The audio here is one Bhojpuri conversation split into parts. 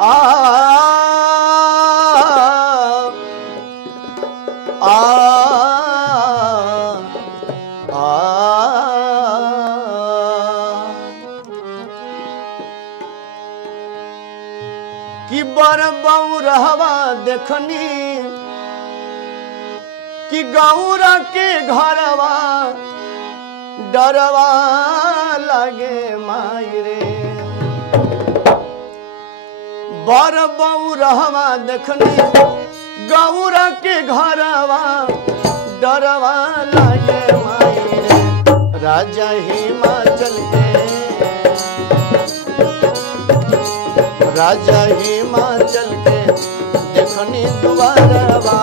आ आ कि बर बउरहवा देखनी कि गौरा के घरवा डरवा लगे माई रे। बर बउरहवा देखनी गौरा के घरवा डरवा लगे माई रे। राजा हिमाचल के राजा हिमाचल के देखनी दुआरवा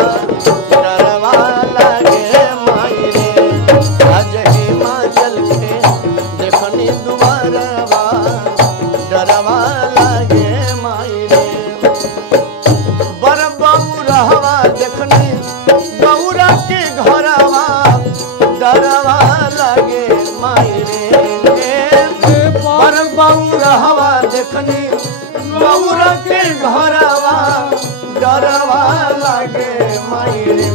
डरवा लगे माई रे। राजा हिमाचल के देखनी दुआरवा डरवा लगे माई रे। बर बउरहवा देखनी गौरा के घरवा डरवा लगे माई रे। बर बउरहवा देखनी गौरा के घरवा डरवा लगे माई रे।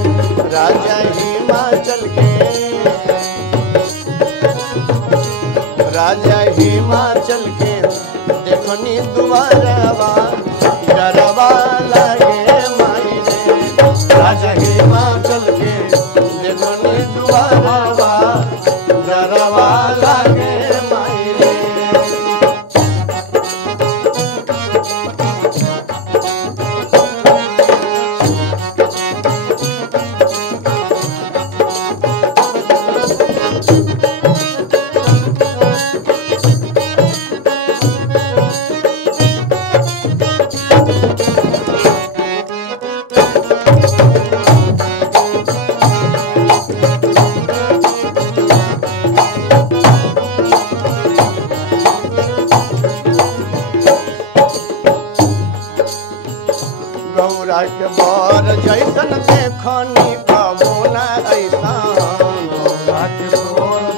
राजा हिमाचल के राजा हिमाचल के देखनी दुआरवा डरवा लगे माई रे। राजा हिमाचल के देखनी दुआरवा डरवा लगे माई रे। गौरा के बर जैसन देखनी कबो न ऐसा। गौरा के बर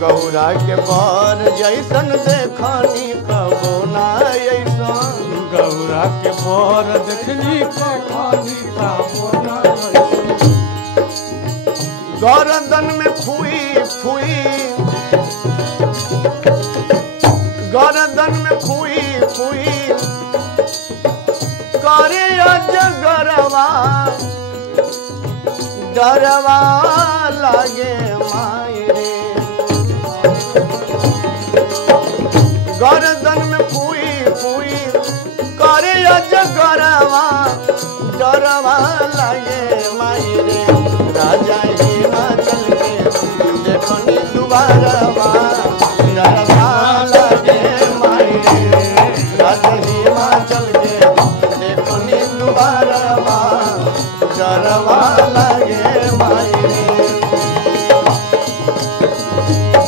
गौरा के बर जैसन देखनी कबो न ऐसा। गौरा के बर देखनी कबो न ऐसा। गर्दन में फुई फुई गर्दन में फुई फुई करे अजगरवा डरवा लागे माई रे। गर्दन में फुई फुई करे अजगरवा डरवा लागे माई रे। राजा हिमाचल के देखनी दुआरवा डरवा लगे माई रे। राजा हिमाचल के देखनी दुआरवा डरवा लगे माई रे।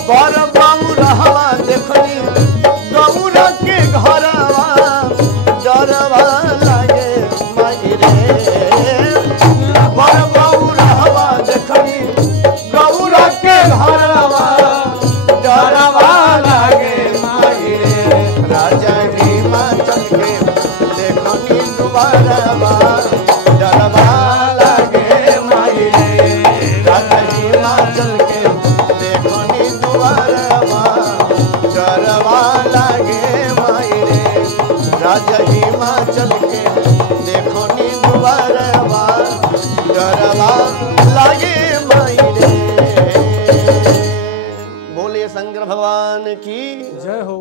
बर बउरहवा देखनी गौरा के घरवा डरवा लगे माई रे। बर बउरहवा देखनी गौरा के घरवा डरवा लगे माई रे। राजा हिमाचल के देखनी दुआरवा डरवा लगे माई रे। राजा हिमाचल के देखनी दुआरवा डरवा लगे माई रे। राजा हिमाचल के देखनी दुआरवा डरवा लगे माई रे। बोले शंकर भगवान की जय हो।